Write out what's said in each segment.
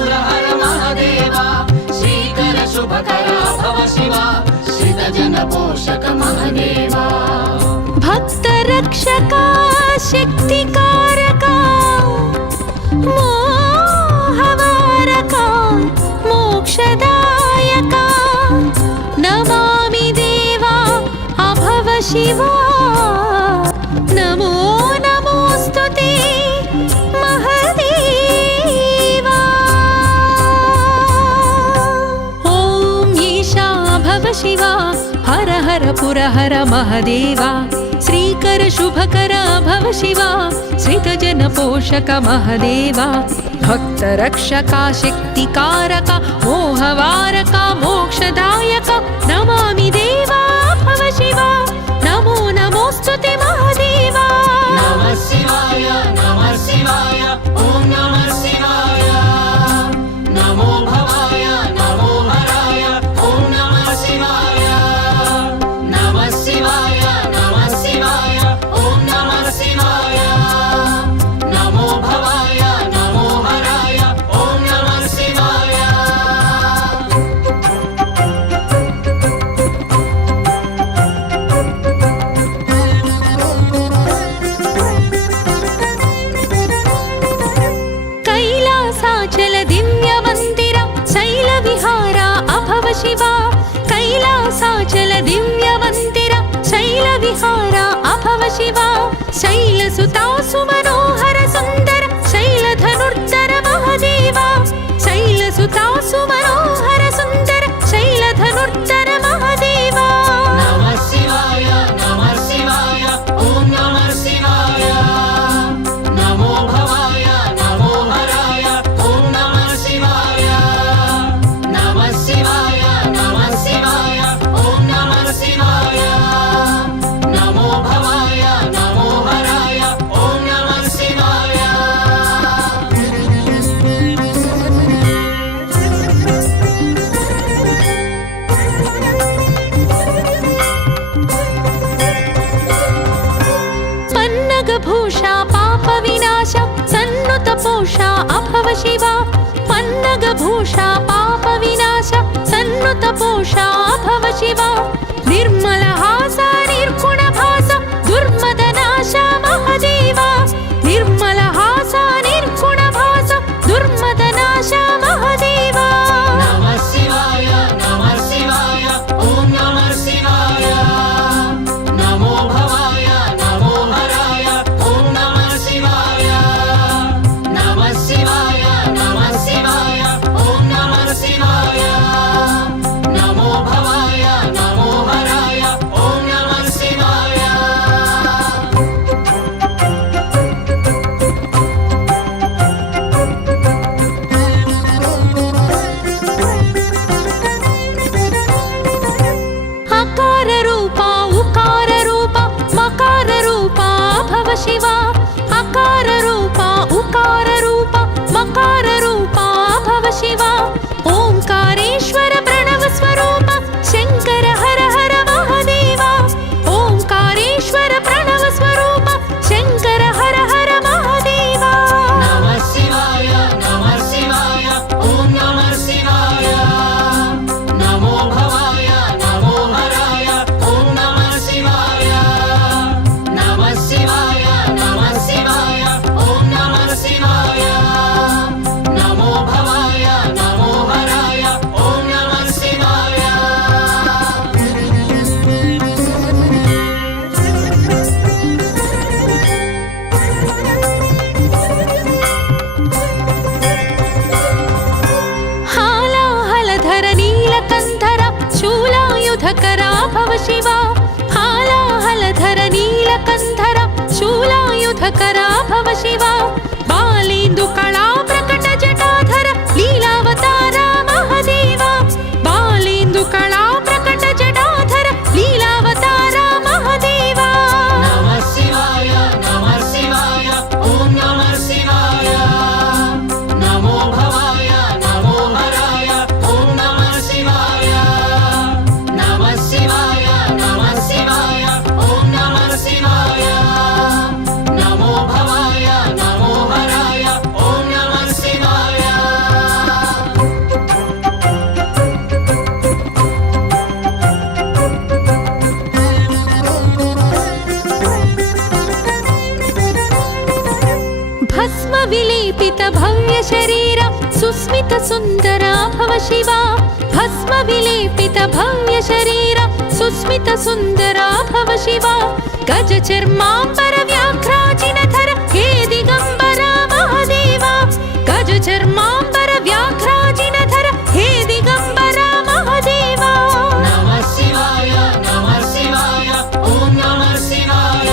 पुरहर महादेवा श्रीकर शुभकरा भव शिवा श्रितजन पोषक महादेवा भक्त रक्षका शक्तिकारका मोहवारका मोक्षदायका नमामि देवा अभव शिवा नमो नमोस्तुते महादेवा ॐ ईशा भव शिवा हर हर पुरहर महादेवा श्रीकर शुभकर भव शिवा श्रितजन पोषक महादेवा भक्त रक्षका शक्तिकारका मोहवारका मोक्षदायका नमामि देवा भव शिवा नमो नमोस्तुते महादेवा नमः शिवाय ॐ नमः शिवाय नमो भवाय नमो हराय ॐ नमः शिवाय नमः शिवाय ॐ नमः शिवाय नमो भवाय नमो हराय ॐ नमः शिवाय कैलासाचल दिव्य मंदिर शैल विहार अभव शिवा कैलासाचल दिव्य मंदिर शैल विहार अभव शिवा शैलसुता सुमनोहर सुंदर शैल धनुर्धर महादेवा शैलसुता सुमनोहर सुंदर शैल धनुर्धर महादेवा नमः शिवाय ॐ नमः शिवाय नमो भवाय नमो हराय ॐ नमः शिवाय नमः शिवाय ॐ नमः शिवाय नमो भवाय नमो हराय ॐ नमः शिवाय पन्नगभूषा पाप विनाश सन्नुत पोषा अभव शिवा पन्नगभूषा पाप विनाश सन्नुत पोषा अभव शिवा निर्मल हास निर्गुण भास दुर्मदनाश महादेवा निर्मल हास निर्गुण भास दुर्मदनाश महादेवा नमः शिवाय ॐ नमः शिवाय नमो भवाय नमो हराय ॐ नमः शिवाय नमः शिवाय ॐ नमः शिवाय नमो भवाय नमो हराय ॐ नमः शिवाय अकार रूपा उकार रूपा मकार रूपा भव शिवा अकार रूपा उकार रूपा मकार रूपा भव शिवा ओंकारेश्वर प्रणव स्वरूप शंकर हर हर महादेवा ओंकारेश्वर प्रणव स्वरूप शंकर हर हर महादेवा नमः शिवाय ॐ नमः शिवाय नमो भवाय नमो हराय ॐ नमः शिवाय नमः शिवाय ॐ नमः शिवाय नमो भवाय नमो हराय ॐ नमः शिवाय हालाहलधर नीलकंधर शूलायुधकरा भव शिवा हालाहलधर नीलकंधर शूलायुधकरा भव शिवा बालेन्दु कला प्रकट जटाधर लीलावतार महादेवा बालेन्दु कला प्रकट जटाधर लीलावतार महादेवा नमः शिवाय ॐ नमः शिवाय नमो भवाय नमो हराय ॐ नमः शिवाय नमः शिवाय ॐ नमः शिवाय नमो भवाय नमो हराय ॐ नमः सुन्दर भव शिवा भस्म विलेपित भव्य शरीर सुस्मित सुन्दर भव शिवा गज चर्माम्बर व्याघ्राजिनधर हे दिगम्बर महादेवा गज चर्माम्बर व्याघ्राजिनधर हे दिगम्बर महादेवा नमः शिवाय ॐ नमः शिवाय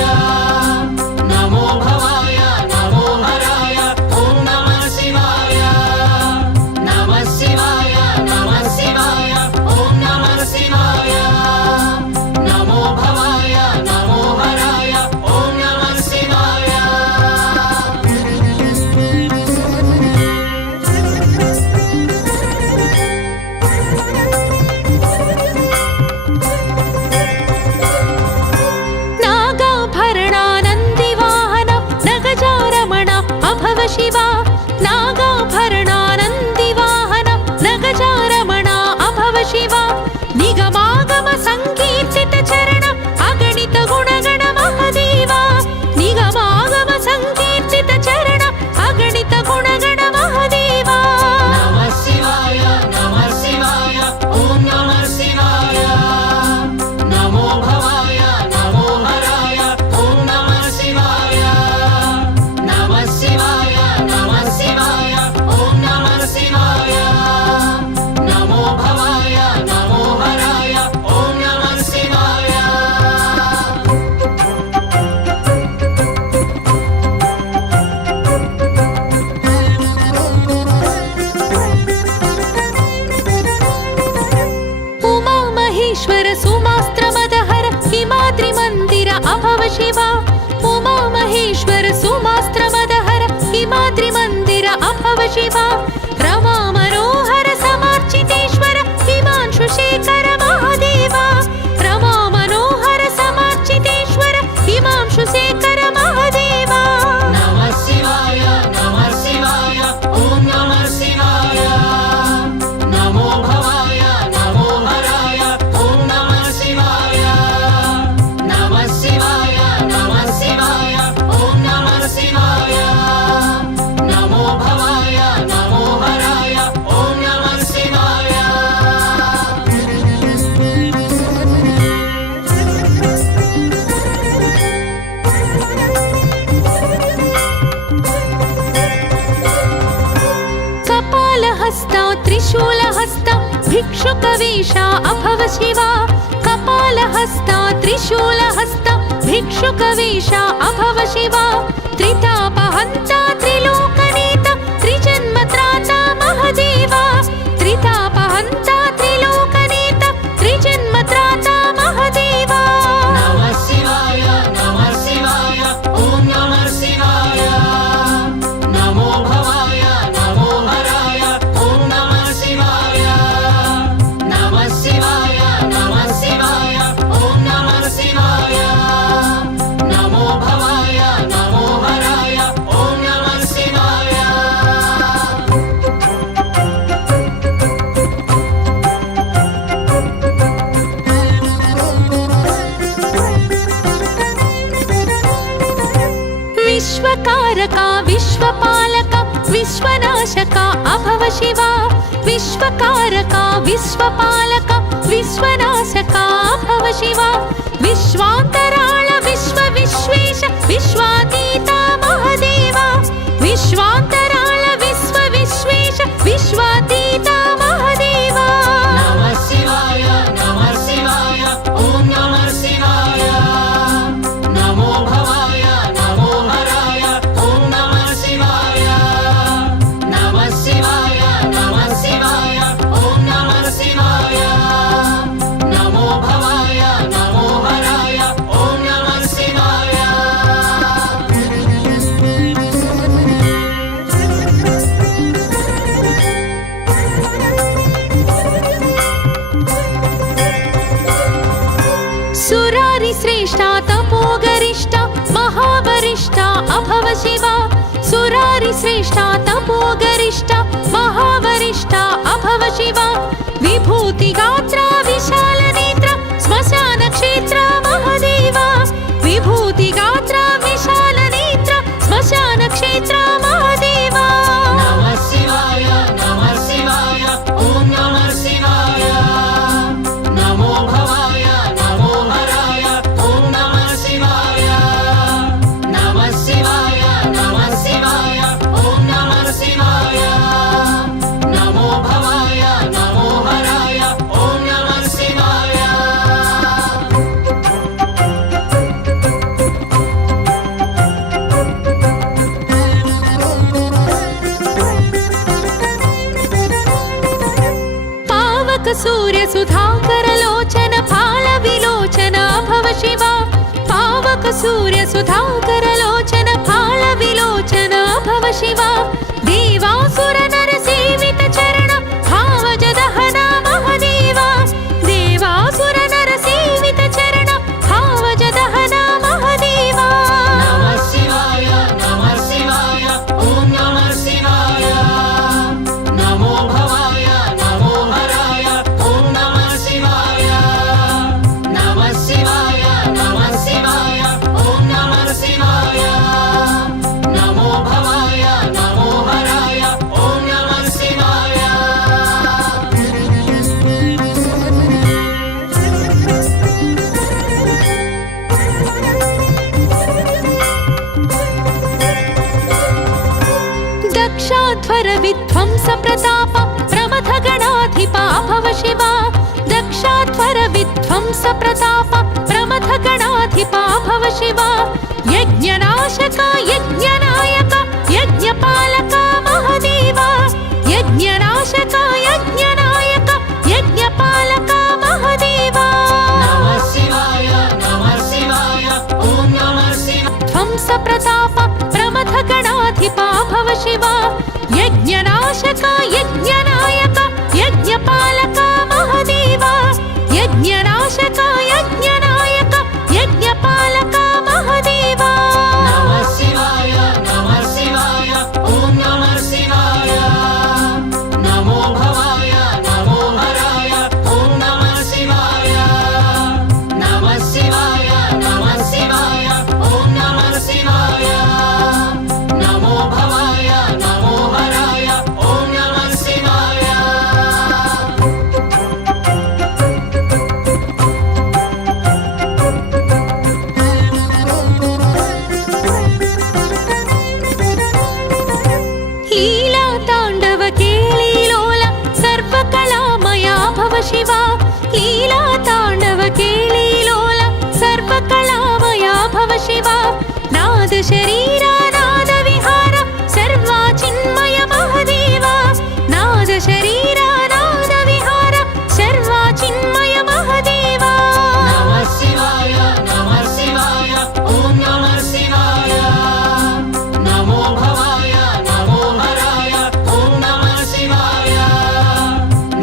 नमो भवाय नमो हराय ॐ नमः शिवाय नमः शिवाय ॐ नमः शिवाय नमो भवाय नमो हराय ॐ नमः शिवाय नागाभरणानन्दिवाहन नगजारमण अभव शिवा नागाभरणानन्दिवाहन नगजारमण अभव शिवा निगमागम संकीर्तित चरण अगणित गुणगण महादेवा निगमागम संकीर्तित चरण अगणित गुणगण महादेवा नमः शिवाय ॐ नमः शिवाय नमो भवाय नमो हराय ॐ नमः शिवाय नमः शिवाय ॐ नमः शिवाय नमो भवाय नमो हराय ॐ नमः शिवाय उमा महेश्वर सुमास्त्रमदहर हिमाद्रिमन्दिर अभव शिवा उमा महेश्वर सुमास्त्रमदहर हिमाद्रिमन्दिर अभव शिवा रमा मनोहर समार्चितेश्वर हिमांशुशेखर महादेवा रमा मनोहर समार्चितेश्वर हिमांशुशेखर महादेवा नमः शिवाय ॐ नमः शिवाय नमो भवाय नमो हराय ॐ नमः शिवाय नमः शिवाय ॐ नमः शिवाय नमो भवाय नमो हराय ॐ नमः शिवाय कपालहस्ता त्रिशूलहस्ता भिक्षुकवेषा अभव शिवा कपालहस्ता त्रिशूलहस्ता भिक्षुकवेषा अभव शिवा त्रितापहन्ता त्रिलोकनेता त्रिजन्मत्राता महादेवा त्रितापहन्ता त्रिलोकनेता त्रिजन्मत्राता महादेवा नमः शिवाय ॐ नमः शिवाय नमो भवाय नमो हराय ॐ नमः शिवाय नमः शिवाय ॐ नमः शिवाय नमो भवाय नमो हराय ॐ नमः शिवाय विश्वकारका विश्वपालका विश्वनाशका अभव शिवा विश्वकारका विश्वपालका विश्वनाशका अभव शिवा विश्वान्तराळ विश्वेश विश्वातीता महादेवा विश्वान्तराळ विश्वेश विश्वातीता महादेवा नमः शिवाय ॐ नमः शिवाय नमो भवाय नमो हराय ॐ नमः शिवाय नमः शिवाय ॐ नमः शिवाय नमो भवाय नमो हराय ॐ नमः शिवाय सुरारिश्रेष्ठा तपोगरिष्ठा महावरिष्ठा अभव शिवा सुरारिश्रेष्ठा तपोगरिष्ठा महावरिष्ठा अभव शिवा विभूतिगात्रा विशालनेत्र स्मशानक्षेत्र महादेवा विभूतिगात्रा विशालनेत्र स्मशानक्षेत्र महादेवा नमः शिवाय ॐ नमः शिवाय पावक सूर्य सुधाकर लोचन फाल विलोचन भव शिवा पावक सूर्य सुधाकर लोचन फाल विलोचन भव शिवा देवासुर नर सेवित चरण भावज दहना महदेवा देवासुर नर सेवित चरण भावज दहना महदेवा नमः शिवाय ॐ नमः शिवाय नमो भवाय नमो हराय ॐ नमः शिवाय नमः शिवाय ॐ नमः शिवाय नमो भवाय नमो हराय ॐ नमः शिवाय दक्षाध्वर विध्वंस प्रताप प्रमथ गणाधिपा भव शिवा दक्षाध्वर विध्वंस प्रताप प्रमथ गणाधिपा भव शिवा यज्ञनाशक यज्ञनायक यज्ञपालक महदेवा यज्ञनाशक यज्ञनायक यज्ञपालक महदेवा नमः शिवाय ॐ नमः शिवाय ध्वंस प्रताप प्रमथ गणाधिपा भव शिवा यज्ञनाशक यज्ञनायक यज्ञपालक महदेवा यज्ञनाशक यज्ञनायक यज्ञपालक महदेवा नमः शिवाय ॐ नमः शिवाय नमो भवाय नमो हराय ॐ नमः शिवाय नमः शिवाय ॐ नमः शिवाय नमो भवाय नमो हराय ॐ नमः शिवाय लीला तांडव केळी लोला सर्वकलामया भव शिवा लीला तांडव केळी लोला सर्वकलामया भव शिवा नाद शरीरा नाद विहार सर्वा चिन्मय महदेवा नाद शरीरा नाद विहार सर्वा चिन्मय महदेवा नमः शिवाय ॐ नमः शिवाय नमो भवाय नमो हराय ॐ नमः शिवाय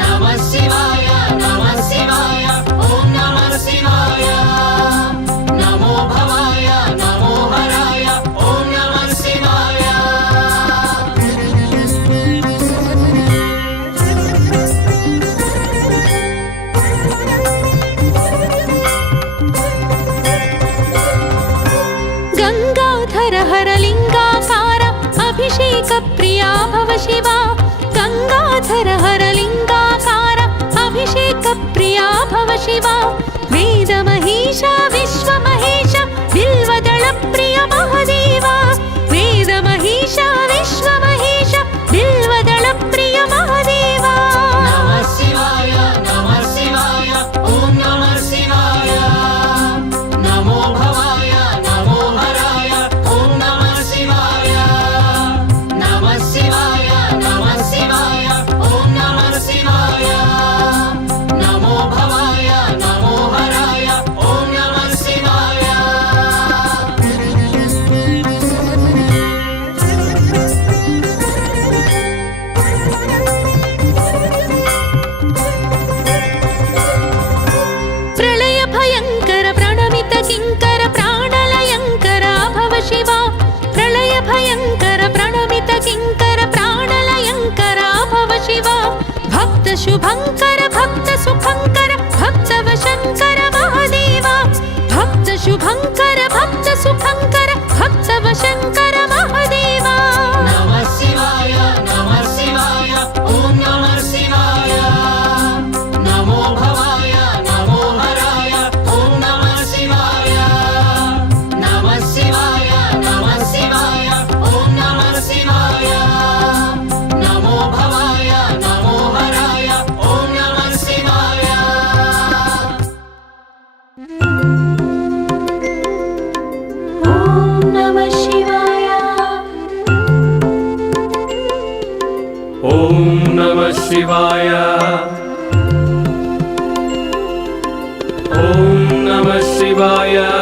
नमः शिवाय ॐ नमः शिवाय नमो भवाय नमो हराय ॐ नमः शिवाय गंगाधर हर लिंगाकार अभिषेक प्रिया भव शिवा गंगाधर हर लिंगाकार अभिषेक प्रिया भव शिवा वेद महेश विश्व महेश बिल्वदल प्रिय महदेवा वेद महेश विश्व महेश बिल्वदल प्रिय महदेवा नमः शिवाय ॐ नमः शिवाय नमो भवाय नमो हराय ॐ नमः शिवाय नमः शिवाय ॐ नमः शिवाय नमो भवाय नमो हराय ॐ नमः शिवाय प्रलय भयंकर प्रणमित किंकर प्राणलयंकर भव शिवा प्रलय भयंकर प्रणमित किंकर प्राणलयंकर भव शिवा भक्त शुभंकर भक्त सुखंकर भक्त वशंकर महदेवा भक्त शुभंकर भक्त सुखंकर भक्त वशंकर महदेवा नमः शिवाय ॐ नमः शिवाय नमो भवाय नमो हराय ॐ नमः शिवाय नमः शिवाय ॐ नमः शिवाय नमो भवाय नमो हराय ॐ नमः शिवाय ॐ नमः शिवाय शिवाय